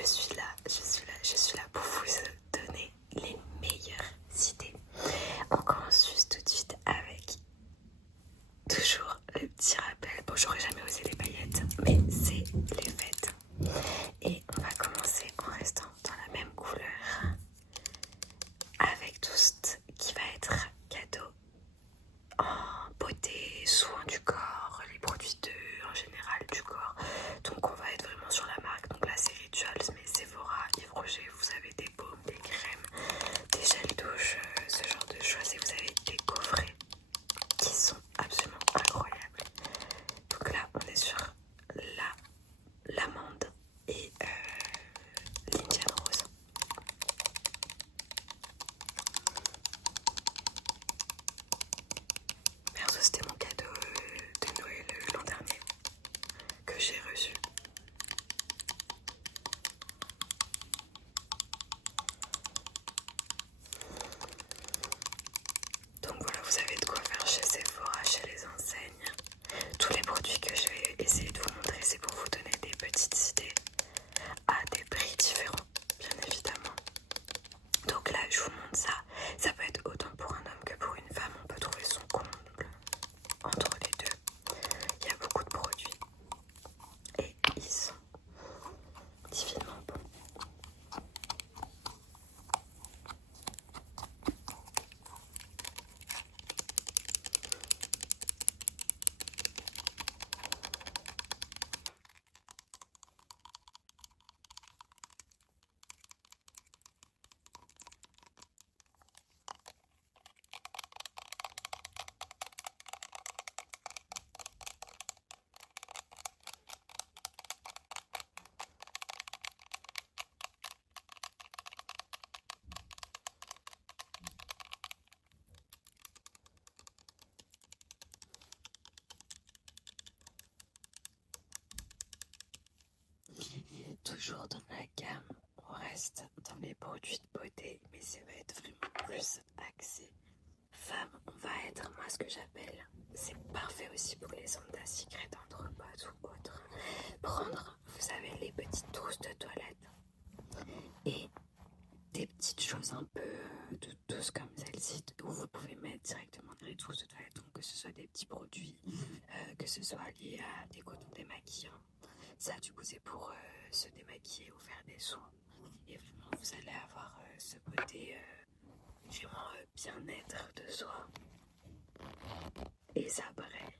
je suis là pour vous donner les meilleures idées. On commence juste tout de suite avec toujours le petit rappel. Bon, j'aurais jamais osé les paillettes, mais c'est les fêtes. Et on va commencer en restant dans la même couleur avec tout ce qui va être cadeau en beauté, soins du corps, les produits en général du corps. Donc on va être vraiment sur la marque. Donc là c'est Rituals, mais Sephora, Yves Rocher, vous avez des baumes, des crèmes, des gels douche, ce genre de choses. Et vous avez des coffrets qui sont absolument incroyables. Donc là on est sur l'amande et l'Indian Rose. Perso, c'était mon cadeau de Noël l'an dernier que j'ai reçu. Donc voilà, vous avez de quoi faire chez Sephora, chez les enseignes. Tous les produits que je vais essayer de vous montrer, c'est pour vous donner des petites idées à des prix différents, bien évidemment. Donc là, je vous montre ça. Ça peut être autant pour un homme que pour une femme. On peut trouver son comble entre les deux. Il y a beaucoup de produits et ils sont divinement bons. Toujours dans la gamme, on reste dans les produits de beauté, mais ça va être vraiment plus axé femme. On va être, moi ce que j'appelle, c'est parfait aussi pour les ondas secrètes entre potes ou autres. Prendre, vous savez, les petites trousses de toilette et des petites choses un peu douces comme celle-ci où vous pouvez mettre directement dans les trousses de toilette. Donc que ce soit des petits produits, que ce soit lié à des cotons démaquillants. Ça, du coup, c'est pour se démaquiller ou faire des soins. Et vraiment, vous allez avoir ce côté vraiment bien-être de soi. Et ça, pareil,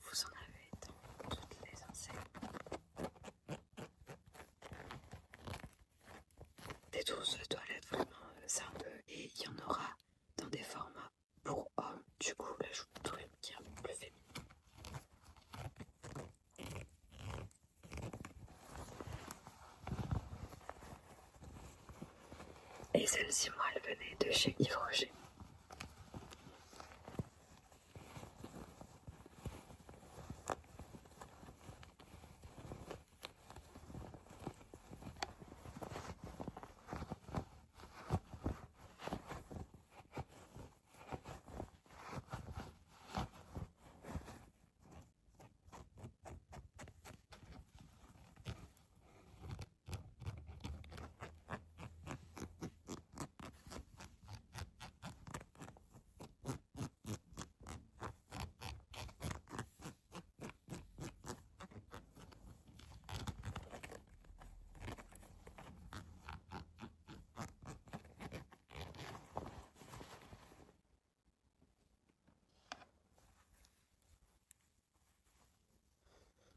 vous en avez dans toutes les enseignes. Des trousses de toilette, vraiment, c'est un peu. Et il y en aura dans des formats pour hommes. Du coup, là, je vous trouve qui est un peu plus féminin. Et celle-ci, moi, elle venait de chez Yves Rocher.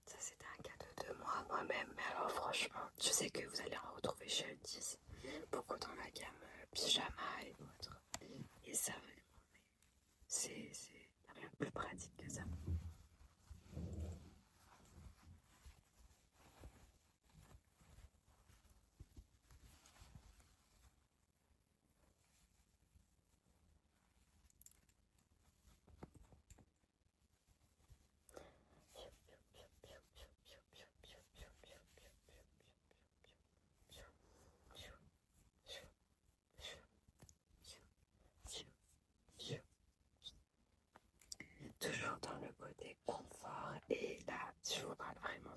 Ça, c'était un cadeau de moi-même, mais alors franchement, je sais que vous allez en retrouver chez Undies, beaucoup dans la gamme pyjama et autres. Et ça, vraiment, c'est rien de plus pratique que ça.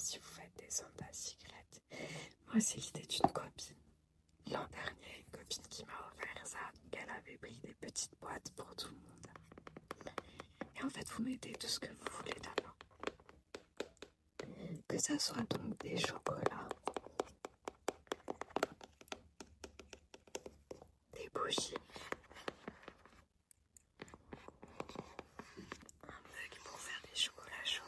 si vous faites des Santa Secret. Moi, c'est l'idée d'une copine. L'an dernier, une copine qui m'a offert ça, donc elle avait pris des petites boîtes pour tout le monde. Et en fait, vous mettez tout ce que vous voulez dedans. Que ça soit donc des chocolats, des bougies, un mug pour faire des chocolats chauds.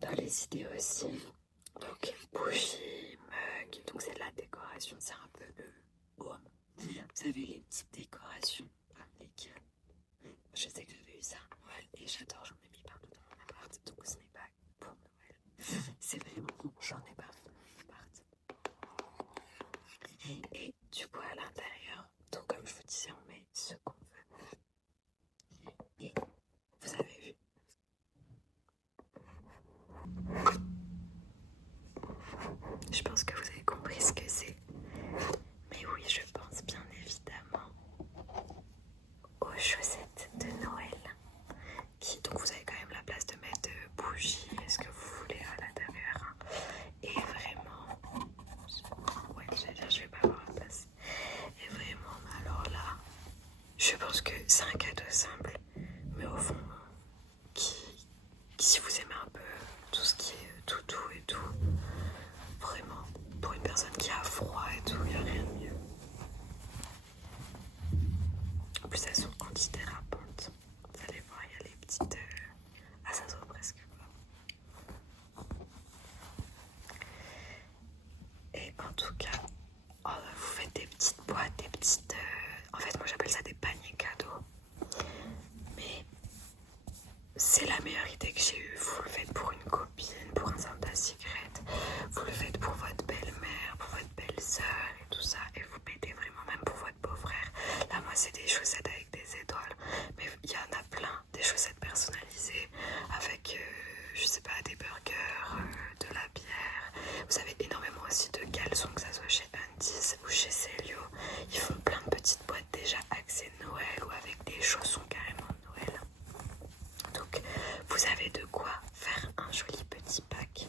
Dans les idées aussi, donc bougies, mug, donc c'est de la décoration, c'est un peu home. Vous avez les petites décorations avec, je sais que j'avais eu ça à Noël et j'adore, j'en ai mis partout dans mon appart, donc ce n'est pas pour Noël, c'est vraiment, j'en ai partout dans mon appart. Et du coup à l'intérieur, donc comme je vous disais, on met ce qu'on veut. Et vous avez vu, je pense que vous avez compris ce que c'est. Mais oui, je pense bien évidemment aux chaussettes de Noël. Donc vous avez quand même la place de mettre bougies, est-ce que vous voulez à l'intérieur. Et vraiment, ouais, je vais pas avoir la place. Et vraiment, alors là, je pense que c'est un cadeau simple, mais au fond, si vous aimez un peu tout ce qui est doux et tout, vraiment, pour une personne qui a froid et tout, il n'y a rien de mieux. En plus, elles sont antidérapantes. Vous allez voir, il y a les petites... Ah, ça se voit presque. Et en tout cas, vous faites des petites boîtes, des petites... En fait, moi, j'appelle ça des paniers cadeaux. Mais c'est la meilleure idée que j'ai eue. Vous le faites pour une copine, pour un Santa Secret. Vous le faites pour votre belle-mère, pour votre belle-sœur et tout ça. Et vous mettez vraiment même pour votre beau-frère. Là, moi, c'est des chaussettes avec des étoiles. Mais il y en a plein. Des chaussettes personnalisées avec, je sais pas, des burgers, de la bière. Vous avez énormément aussi de caleçons, que ça soit chez Undies ou chez Celio. Ils font plein de petites boîtes déjà axées Noël ou avec des chaussons carrément de Noël. Donc, vous avez de quoi faire un joli petit pack.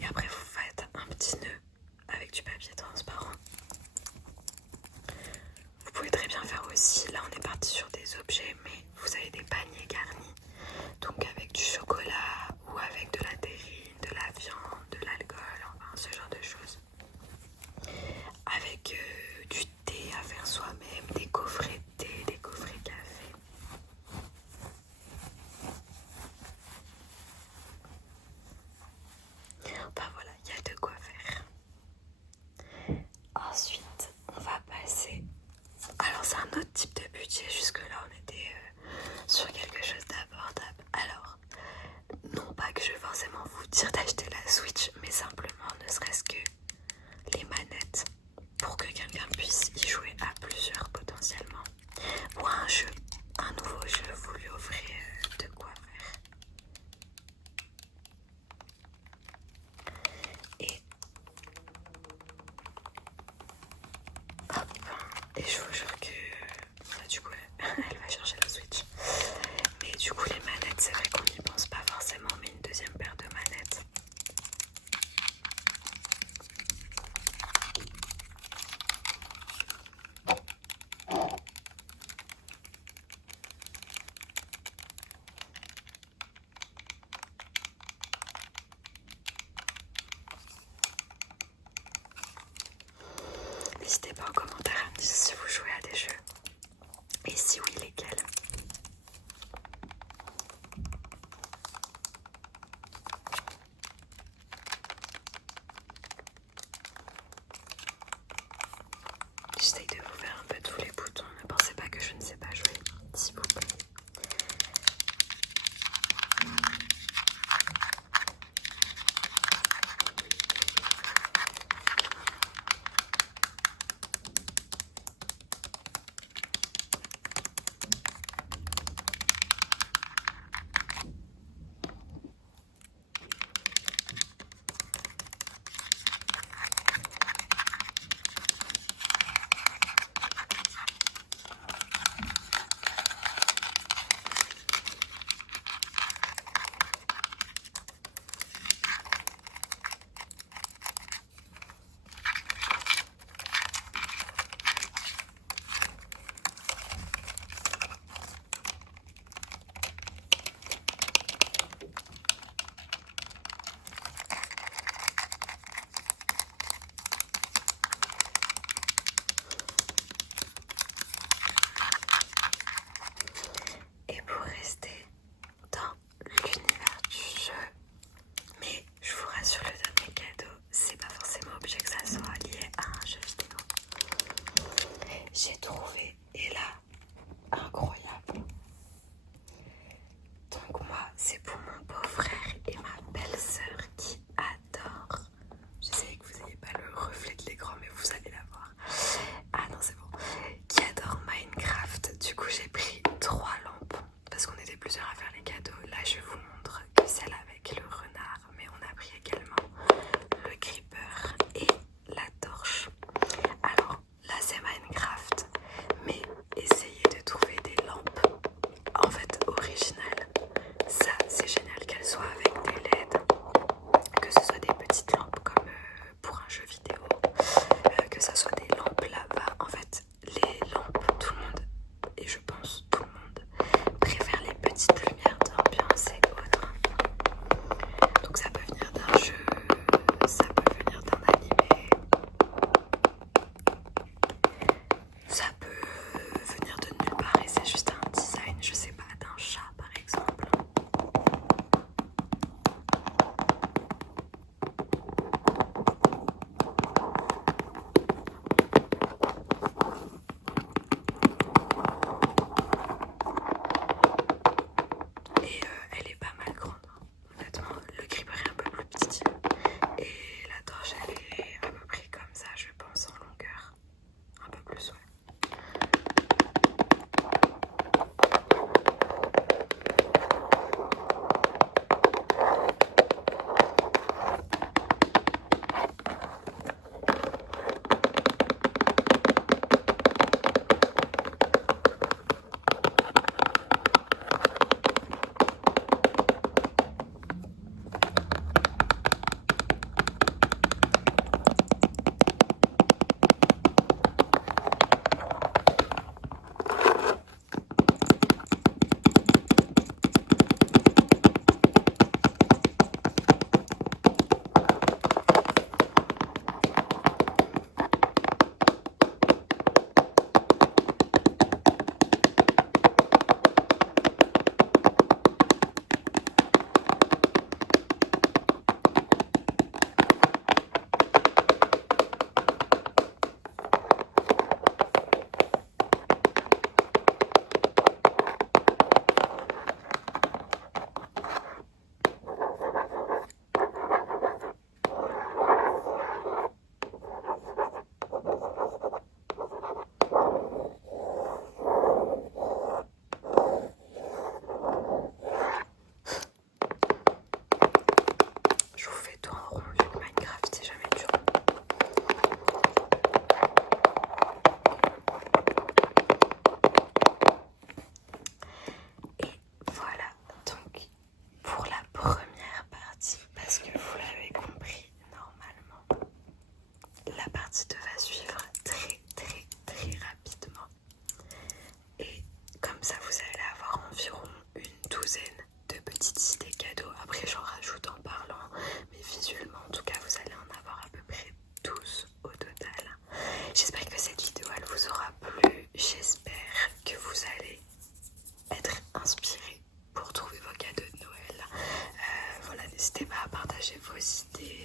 Et après, vous faites un petit nœud avec du papier transparent. Vous pouvez très bien faire aussi, là on est parti sur des objets, mais vous avez des paniers garnis. Donc avec du chocolat ou avec de la terrine, de la viande, de l'alcool, enfin ce genre de choses. Avec du thé à faire soi-même, des coffrets de thé, des coffrets café. Enfin voilà, il y a de quoi faire. Ensuite, on va passer... Alors c'est un autre type de budget, jusque là on était sur quelque chose d'abordable. Alors, non pas que je vais forcément vous dire d'acheter la Switch, mais simplement ne serait-ce que les manettes pour que quelqu'un puisse y jouer à plusieurs potentiellement. Ou un jeu, un nouveau jeu, vous lui offrez de quoi faire. Et hop, et je vous jure que là, du coup elle va chercher la Switch. 3 lampes parce qu'on était plusieurs à faire les cadeaux. Là je vous montre que celle avec le renard, mais on a pris également le creeper et la torche. Alors là c'est Minecraft, mais essayez de trouver des lampes en fait originales. Ça c'est génial qu'elles soient avec des LED, que ce soit des petites lampes comme pour un jeu vidéo, que ce soit des lampes lava. En fait les lampes, tout le monde, et je pense tout le monde, préfère les petites lumières d'ambiance et autres. Donc ça peut venir d'un jeu, ça peut venir d'un animé, ça peut venir de nulle part et c'est juste un design, je sais pas, d'un chat par exemple. Et elle est pas mal grande, hein. Honnêtement, le creeper est un peu plus petit et la torche elle est à peu près comme ça, je pense, en longueur, un peu plus, ouais. Je vous fais tout en rond vu que Minecraft c'est jamais dur. Et voilà donc pour la première partie, parce que vous l'avez compris, normalement la partie 2 va suivre très rapidement. Et comme ça vous allez avoir environ une douzaine de petites idées cadeaux. Après j'en rajoute en parlant, mais visuellement en tout cas vous allez en avoir à peu près 12 au total. J'espère que cette vidéo elle vous aura plu, j'espère que vous allez être inspiré pour trouver vos cadeaux de Noël. Voilà, n'hésitez pas à partager vos idées